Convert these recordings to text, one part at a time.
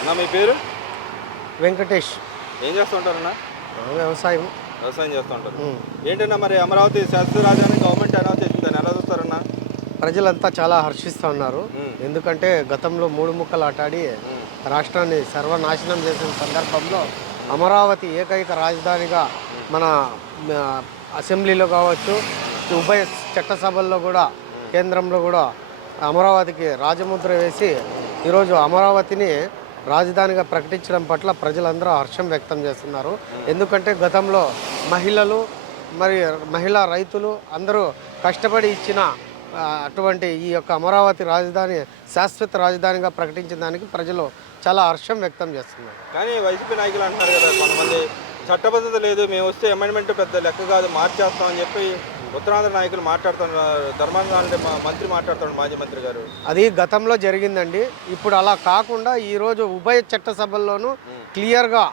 అన్న మీ పేరు? వెంకటేష్. ఏం చేస్తూ ఉంటారన్నా? వ్యవసాయం. వ్యవసాయం చేస్తూ ఉంటారు. ఏంటన్నా మరి అమరావతి శాశ్వత రాజధాని గవర్నమెంట్ అనౌన్స్ చేసింది, దాన్ని ఎలా చూస్తారన్నా? ప్రజలంతా చాలా హర్షిస్తూ ఉన్నారు. ఎందుకంటే గతంలో మూడు ముక్కలు ఆటాడి రాష్ట్రాన్ని సర్వనాశనం చేసిన సందర్భంలో అమరావతి ఏకైక రాజధానిగా మన అసెంబ్లీలో కావచ్చు, ఉభయ చట్టసభల్లో కూడా, కేంద్రంలో కూడా అమరావతికి రాజముద్ర వేసి ఈరోజు అమరావతిని రాజధానిగా ప్రకటించడం పట్ల ప్రజలందరూ హర్షం వ్యక్తం చేస్తున్నారు. ఎందుకంటే గతంలో మహిళలు మరి మహిళా రైతులు అందరూ కష్టపడి ఇచ్చిన అటువంటి ఈ యొక్క అమరావతి రాజధాని శాశ్వత రాజధానిగా ప్రకటించిన దానికి ప్రజలు చాలా హర్షం వ్యక్తం చేస్తున్నారు. కానీ వైసీపీ నాయకులు అంటున్నారు కదా, కొంతమంది చట్టబద్ధత లేదు, మేము వస్తే అమెండ్మెంట్ పెద్ద లెక్క కాదు, మార్చేస్తామని చెప్పి ఉత్తరాంధ్ర నాయకులు మాట్లాడుతున్నారు. ధర్మాంధ్ర మంత్రి మాట్లాడుతున్నాడు, మాజీ మంత్రి గారు. అది గతంలో జరిగిందండి. ఇప్పుడు అలా కాకుండా ఈరోజు ఉభయ చట్టసభల్లోనూ క్లియర్గా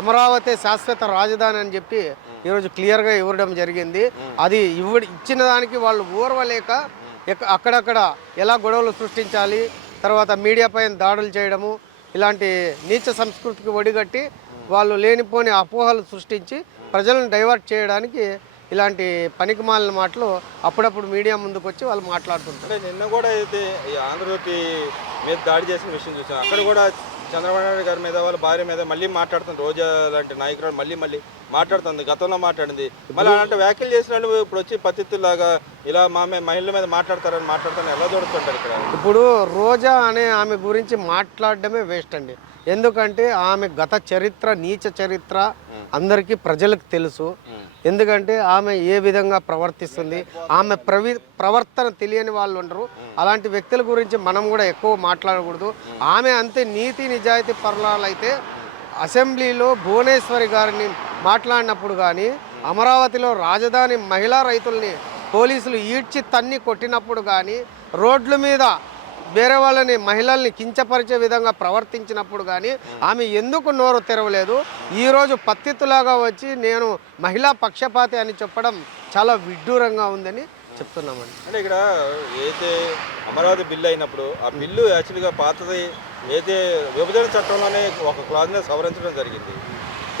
అమరావతి శాశ్వత రాజధాని అని చెప్పి ఈరోజు క్లియర్గా ఇవ్వడం జరిగింది. అది ఇచ్చిన దానికి వాళ్ళు ఓర్వలేక అక్కడక్కడ ఎలా గొడవలు సృష్టించాలి, తర్వాత మీడియా పైన దాడులు చేయడము, ఇలాంటి నీచ సంస్కృతికి ఒడిగట్టి వాళ్ళు లేనిపోని అపోహలు సృష్టించి ప్రజలను డైవర్ట్ చేయడానికి ఇలాంటి పనికిమాలిన మాటలు అప్పుడప్పుడు మీడియా ముందుకు వచ్చి వాళ్ళు మాట్లాడుతుంటారు. నిన్న కూడా అయితే ఈ ఆంధ్రజ్యోతి మీద దాడి చేసిన విషయం చూసాం. అక్కడ కూడా చంద్రబాబు నాయుడు గారి మీద, వాళ్ళ భార్య మీద మళ్ళీ మాట్లాడుతుంది. రోజా లాంటి నాయకురాలు మళ్ళీ మాట్లాడుతుంది, గతంలో మాట్లాడింది. మళ్ళీ అలాంటి వ్యాఖ్యలు చేసిన వాళ్ళు ఇప్పుడు వచ్చి పతిత్తులాగా ఇలా మహిళల మీద మాట్లాడతారని ఎలా చూడుతుంటారు ఇక్కడ? ఇప్పుడు రోజా అనే ఆమె గురించి మాట్లాడడమే వేస్ట్ అండి. ఎందుకంటే ఆమె గత చరిత్ర, నీచ చరిత్ర అందరికీ ప్రజలకు తెలుసు. ఎందుకంటే ఆమె ఏ విధంగా ప్రవర్తిస్తుంది, ఆమె ప్రవర్తన తెలియని వాళ్ళు ఉండరు. అలాంటి వ్యక్తుల గురించి మనం కూడా ఎక్కువ మాట్లాడకూడదు. ఆమె అంతే నీతి నిజాయితీ పరులాలైతే అసెంబ్లీలో భువనేశ్వరి గారిని మాట్లాడినప్పుడు కానీ, అమరావతిలో రాజధాని మహిళా రైతుల్ని పోలీసులు ఈడ్చి తన్ని కొట్టినప్పుడు కానీ, రోడ్ల మీద వేరే వాళ్ళని మహిళల్ని కించపరిచే విధంగా ప్రవర్తించినప్పుడు కానీ ఆమె ఎందుకు నోరు తెరవలేదు? ఈరోజు పత్తిత్తులాగా వచ్చి నేను మహిళా పక్షపాతి అని చెప్పడం చాలా విడ్డూరంగా ఉందని చెప్తున్నామండి. అంటే ఇక్కడ ఏదైతే అమరావతి బిల్లు అయినప్పుడు ఆ బిల్లు యాక్చువల్గా పాతది ఏదైతే విభజన చట్టంలోనే ఒక క్లాజ్ని సవరించడం జరిగింది.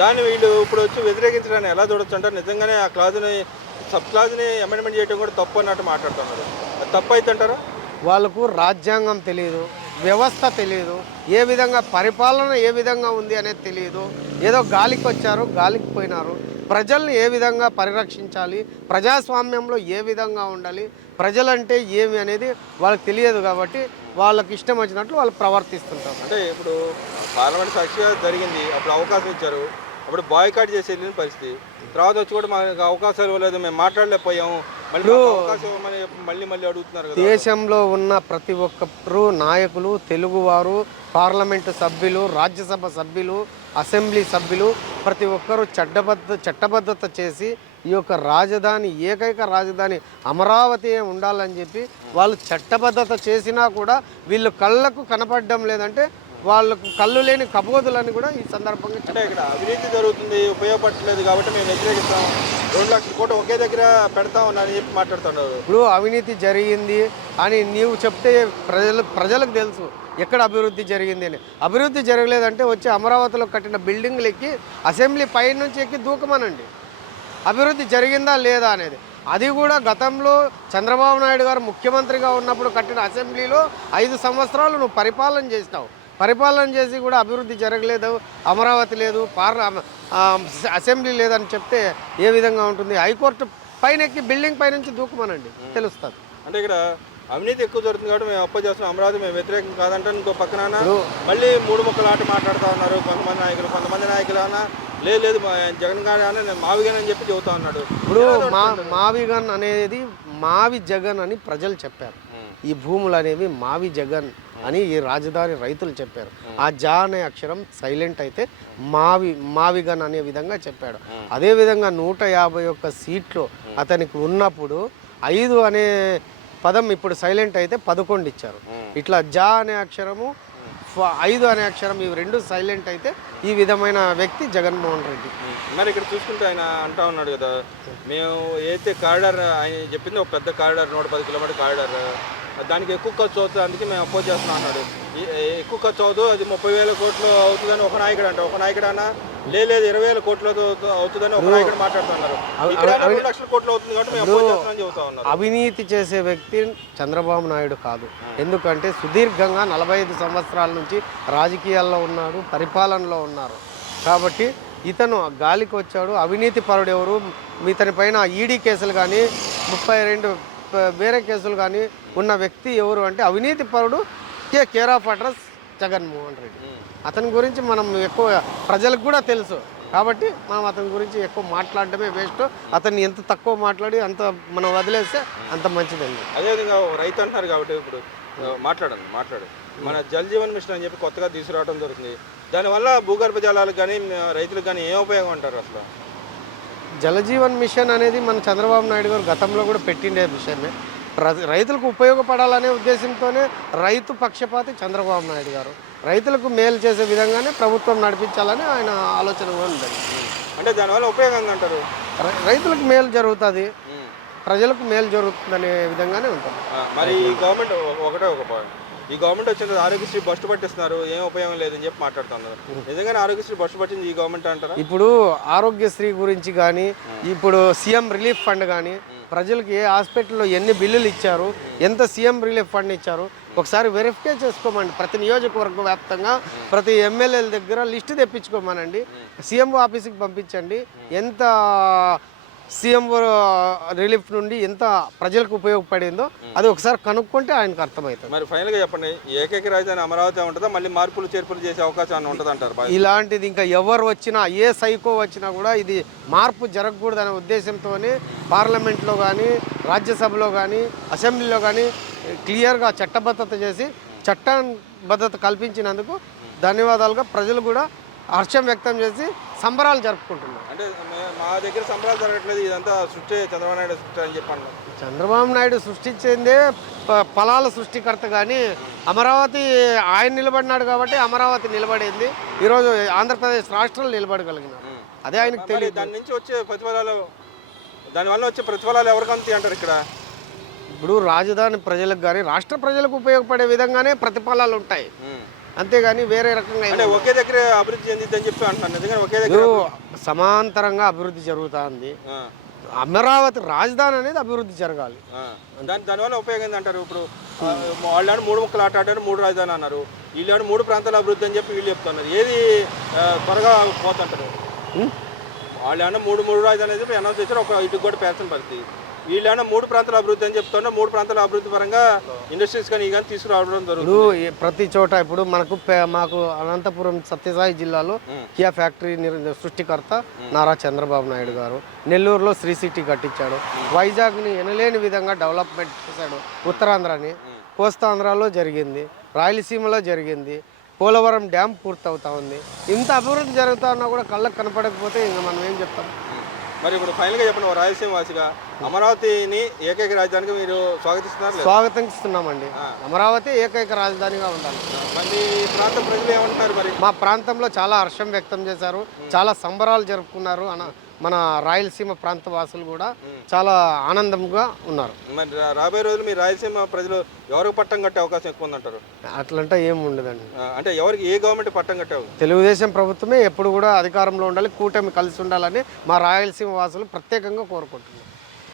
దాన్ని వీళ్ళు ఇప్పుడు వచ్చి వ్యతిరేకించడాన్ని ఎలా చూడొచ్చు అంటే, నిజంగానే ఆ క్లాజ్ని సబ్ క్లాజ్ని అమెండ్మెంట్ చేయడం కూడా తప్పు అన్నట్టు మాట్లాడుతున్నారు. అది తప్పు అయితే అంటారా? వాళ్ళకు రాజ్యాంగం తెలియదు, వ్యవస్థ తెలియదు, ఏ విధంగా పరిపాలన ఏ విధంగా ఉంది అనేది తెలియదు. ఏదో గాలికి వచ్చారు, గాలికి పోయినారు. ప్రజల్ని ఏ విధంగా పరిరక్షించాలి, ప్రజాస్వామ్యంలో ఏ విధంగా ఉండాలి, ప్రజలంటే ఏమి అనేది వాళ్ళకి తెలియదు. కాబట్టి వాళ్ళకి ఇష్టం వచ్చినట్లు వాళ్ళు ప్రవర్తిస్తుంటారు. అంటే ఇప్పుడు పార్లమెంట్ సాక్షిగా జరిగింది, అప్పుడు అవకాశం ఇచ్చారు, అప్పుడు బాయ్కాట్ చేసి వెళ్ళిన పరిస్థితి. తర్వాత వచ్చి కూడా మాకు అవకాశాలు ఇవ్వలేదు, మేము మాట్లాడలేకపోయాము, మళ్ళీ అడుగుతున్నారు. దేశంలో ఉన్న ప్రతి ఒక్కరు నాయకులు, తెలుగువారు, పార్లమెంటు సభ్యులు, రాజ్యసభ సభ్యులు, అసెంబ్లీ సభ్యులు ప్రతి ఒక్కరూ చట్టబద్ధత చేసి ఈ యొక్క రాజధాని ఏకైక రాజధాని అమరావతి ఉండాలని చెప్పి వాళ్ళు చట్టబద్ధత చేసినా కూడా వీళ్ళు కళ్ళకు కనపడడం లేదంటే వాళ్ళకు కళ్ళు లేని కబోదులని కూడా ఈ సందర్భంగా అంటే ఇక్కడ అవినీతి జరుగుతుంది, ఉపయోగపడలేదు కాబట్టి మేము వ్యతిరేకిస్తాం, 2 లక్షల కోట్లు ఒకే దగ్గర పెడతా ఉన్నారని చెప్పి మాట్లాడుతున్నారు. ఇప్పుడు అవినీతి జరిగింది అని నీవు చెప్తే ప్రజలకు తెలుసు ఎక్కడ అభివృద్ధి జరిగింది అని. అభివృద్ధి జరగలేదంటే వచ్చి అమరావతిలో కట్టిన బిల్డింగ్లు ఎక్కి అసెంబ్లీ పై నుంచి ఎక్కి దూకమనండి, అభివృద్ధి జరిగిందా లేదా అనేది. అది కూడా గతంలో చంద్రబాబు నాయుడు గారు ముఖ్యమంత్రిగా ఉన్నప్పుడు కట్టిన అసెంబ్లీలో 5 సంవత్సరాలు నువ్వు పరిపాలన చేసినావు. పరిపాలన చేసి కూడా అభివృద్ధి జరగలేదు, అమరావతి లేదు, అసెంబ్లీ లేదని చెప్తే ఏ విధంగా ఉంటుంది? హైకోర్టు పైన ఎక్కి బిల్డింగ్ పైనుంచి దూకమనండి, తెలుస్తుంది. అంటే ఇక్కడ అవినీతి ఎక్కువ జరుగుతుంది కాబట్టి మేము అప్ప చేస్తున్నాం, అమరావతి మేము వ్యతిరేకం కాదంటే ఇంకో పక్కన మళ్ళీ 3 ముక్కల ఆట మాట్లాడుతూ ఉన్నారు కొంతమంది నాయకులు అన్నా లేదు జగన్ గారు అని నేను మావిగన్ అని చెప్పి చెబుతా ఉన్నాడు. ఇప్పుడు మావిగన్ అనేది మావి జగన్ అని ప్రజలు చెప్పారు. ఈ భూములు అనేవి మావి జగన్ అని ఈ రాజధాని రైతులు చెప్పారు. ఆ జా అనే అక్షరం సైలెంట్ అయితే మావిగన్ అనే విధంగా చెప్పాడు. అదేవిధంగా 151 సీట్లు అతనికి ఉన్నప్పుడు 5 అనే పదం ఇప్పుడు సైలెంట్ అయితే 11 ఇచ్చారు. ఇట్లా జా అనే అక్షరము 5 అనే అక్షరం ఇవి 2 సైలెంట్ అయితే ఈ విధమైన వ్యక్తి జగన్మోహన్ రెడ్డి. మరి ఇక్కడ చూసుకుంటే ఆయన అంటా ఉన్నాడు కదా, మేము ఏదైతే కారిడార్ ఆయన చెప్పింది ఒక పెద్ద కారిడార్ 110 కిలోమీటర్ కారిడార్ దానికి ఎక్కువ ఖర్చు అవుతుంది, అందుకే మేము అపోజ్ చేస్తున్నాం అన్నాడు. ఎక్కువ ఖర్చు అవుతుంది, అది 30,000 కోట్లు అవుతుందని ఒక నాయకుడు అంట, ఒక నాయకుడు అన్న లేదు 20,000 కోట్లు అవుతుందని ఒక నాయకుడు మాట్లాడుతున్నారు. ఇక్కడ 2 లక్షల కోట్లు అవుతుంది కాబట్టి మేము అపోజ్ చేస్తున్నామని చెబుతా ఉన్నారు. అవినీతి చేసే వ్యక్తి చంద్రబాబు నాయుడు కాదు. ఎందుకంటే సుదీర్ఘంగా 45 సంవత్సరాల నుంచి రాజకీయాల్లో ఉన్నాడు, పరిపాలనలో ఉన్నారు. కాబట్టి ఇతను గాలికి వచ్చాడు. అవినీతి పరుడు ఎవరు? ఇతని పైన ఈడీ కేసులు కానీ 32 వేరే కేసులు కానీ ఉన్న వ్యక్తి ఎవరు అంటే అవినీతి పరుడు care of address Jaganmohan Reddy. అతని గురించి మనం ఎక్కువ ప్రజలకు కూడా తెలుసు. కాబట్టి మనం అతని గురించి ఎక్కువ మాట్లాడటమే వేస్ట్. అతన్ని ఎంత తక్కువ మాట్లాడి అంత మనం వదిలేస్తే అంత మంచిదండి. అదేవిధంగా రైతు అంటున్నారు కాబట్టి ఇప్పుడు మాట్లాడు మన జల్ జీవన్ మిషన్ అని చెప్పి కొత్తగా తీసుకురావడం జరుగుతుంది. దానివల్ల భూగర్భ జలాలకు కానీ రైతులకు కానీ ఏం ఉపయోగం అంటారు అసలు? జలజీవన్ మిషన్ అనేది మన చంద్రబాబు నాయుడు గారు గతంలో కూడా పెట్టిండే విషయమే. రైతులకు ఉపయోగపడాలనే ఉద్దేశంతోనే రైతు పక్షపాతి చంద్రబాబు నాయుడు గారు. రైతులకు మేలు చేసే విధంగానే ప్రభుత్వం నడిపించాలని ఆయన ఆలోచన ఉందండి. అంటే దానివల్ల ఉపయోగం అంటారు, రైతులకు మేలు జరుగుతుంది, ప్రజలకు మేలు జరుగుతుందనే విధంగానే ఉంటుంది. మరి ఈ గవర్నమెంట్ ఒక పాయింట్, ఈ గవర్నమెంట్ వచ్చిన ఆరోగ్యశ్రీ బస్సు పట్టిస్తున్నారు, ఏం ఉపయోగం లేదని చెప్పి మాట్లాడుతున్నారు. నిజంగానే ఆరోగ్యశ్రీ బస్సు పట్టింది ఈ గవర్నమెంట్ అంటారా? ఇప్పుడు ఆరోగ్యశ్రీ గురించి కానీ, ఇప్పుడు సీఎం రిలీఫ్ ఫండ్ కానీ, ప్రజలకు ఏ హాస్పిటల్లో ఎన్ని బిల్లులు ఇచ్చారు, ఎంత సీఎం రిలీఫ్ ఫండ్ ఇచ్చారు ఒకసారి వెరిఫై చేసుకోమండి. ప్రతి నియోజకవర్గ వ్యాప్తంగా ప్రతి ఎమ్మెల్యేల దగ్గర లిస్టు తెప్పించుకోమనండి, సీఎం ఆఫీస్కి పంపించండి. ఎంత సీఎం రిలీఫ్ నుండి ఎంత ప్రజలకు ఉపయోగపడిందో అది ఒకసారి కనుక్కుంటే ఆయనకు అర్థమవుతుంది. మరి ఫైనల్గా చెప్పండి, ఏకైక రాజధాని అమరావతి ఉంటుందా, మళ్ళీ మార్పులు చేర్పులు చేసే అవకాశం ఉంటుంది అంటారు? ఇలాంటిది ఇంకా ఎవరు వచ్చినా, ఏ సైకో వచ్చినా కూడా ఇది మార్పు జరగకూడదనే ఉద్దేశంతోనే పార్లమెంట్లో కానీ, రాజ్యసభలో కానీ, అసెంబ్లీలో కానీ క్లియర్గా చట్టబద్ధత చేసి చట్టబద్ధత కల్పించినందుకు ధన్యవాదాలుగా ప్రజలు కూడా హర్షం వ్యక్తం చేసి సంబరాలు జరుపుకుంటున్నారు. అంటే మా దగ్గర సంబరాలు జరగట్లేదు, ఇదంతా సృష్టి చంద్రబాబు నాయుడు సృష్టి అని చెప్పాను. చంద్రబాబు నాయుడు సృష్టించిందే ఫలాల సృష్టికర్త, కానీ అమరావతి ఆయన నిలబడినాడు కాబట్టి అమరావతి నిలబడింది. ఈరోజు ఆంధ్రప్రదేశ్ రాష్ట్రాలు నిలబడగలిగినారు, అదే ఆయనకు తెలియదు. దాని నుంచి వచ్చే ప్రతిఫలాలు, దానివల్ల వచ్చే ప్రతిఫలాలు ఎవరికి అంతే అంటారు? ఇక్కడ ఇప్పుడు రాజధాని ప్రజలకు కానీ రాష్ట్ర ప్రజలకు ఉపయోగపడే విధంగానే ప్రతిఫలాలు ఉంటాయి, అంతేగాని వేరే రకంగా ఒకే దగ్గర అభివృద్ధి చెందిద్దని చెప్పి అంటున్నాను. ఒకే దగ్గర సమాంతరంగా అభివృద్ధి జరుగుతుంది. అమరావతి రాజధాని అనేది అభివృద్ధి జరగాలి. దానివల్ల ఉపయోగం అంటారు. ఇప్పుడు వాళ్ళు 3 ముక్కలు ఆటాడారు, 3 రాజధాని అన్నారు. వీళ్ళు 3 ప్రాంతాల అభివృద్ధి అని చెప్పి వీళ్ళు చెప్తున్నారు. ఏది త్వరగా పోతుంటారు? వాళ్ళు 3 రాజధాని అనేది అనౌన్స్ చేశారు, ఒక ఇటుకు కూడా పేర్చిన పరిస్థితి. వీళ్ళు 3 ప్రాంతాల అభివృద్ధి అని చెప్తున్నా, 3 ప్రాంతాల అభివృద్ధి పరంగా ఇండస్ట్రీస్ కానీ కానీ తీసుకురావడం జరుగుతుంది ప్రతి చోట. ఇప్పుడు మాకు అనంతపురం సత్యసాయి జిల్లాలో కియా ఫ్యాక్టరీ సృష్టికర్త నారా చంద్రబాబు నాయుడు గారు. నెల్లూరులో శ్రీ సిటీ కట్టించాడు. వైజాగ్ని ఎనలేని విధంగా డెవలప్మెంట్ చేశాడు. ఉత్తరాంధ్రని, కోస్తాంధ్రలో జరిగింది, రాయలసీమలో జరిగింది, పోలవరం డ్యామ్ పూర్తవుతా ఉంది. ఇంత అభివృద్ధి జరుగుతా ఉన్నా కూడా కళ్ళకు కనపడకపోతే ఇంకా మనం ఏం చెప్తాం? మరి ఇప్పుడు ఫైనల్గా చెప్పండి, రాయలసీమ వాసిగా అమరావతిని ఏకైక రాజధానిగా మీరు స్వాగతిస్తున్నారు? స్వాగతిస్తున్నామండి. అమరావతి ఏకైక రాజధానిగా ఉండాలి. మరి ప్రాంత ప్రజలు ఏమంటున్నారు? మరి మా ప్రాంతంలో చాలా హర్షం వ్యక్తం చేశారు, చాలా సంబరాలు జరుపుకున్నారు. మన రాయలసీమ ప్రాంత వాసులు కూడా చాలా ఆనందంగా ఉన్నారు. మరి రాబోయే రోజులు మీ రాయలసీమ ప్రజలు ఎవరికి పట్టం కట్టే అవకాశం ఎక్కువ ఉందంటారు? అట్లంటే ఏం ఉండదండి. అంటే ఎవరికి, ఏ గవర్నమెంట్ పట్టం కట్టే? తెలుగుదేశం ప్రభుత్వమే ఎప్పుడు కూడా అధికారంలో ఉండాలి, కూటమి కలిసి ఉండాలని మా రాయలసీమ వాసులు ప్రత్యేకంగా కోరుకుంటున్నారు.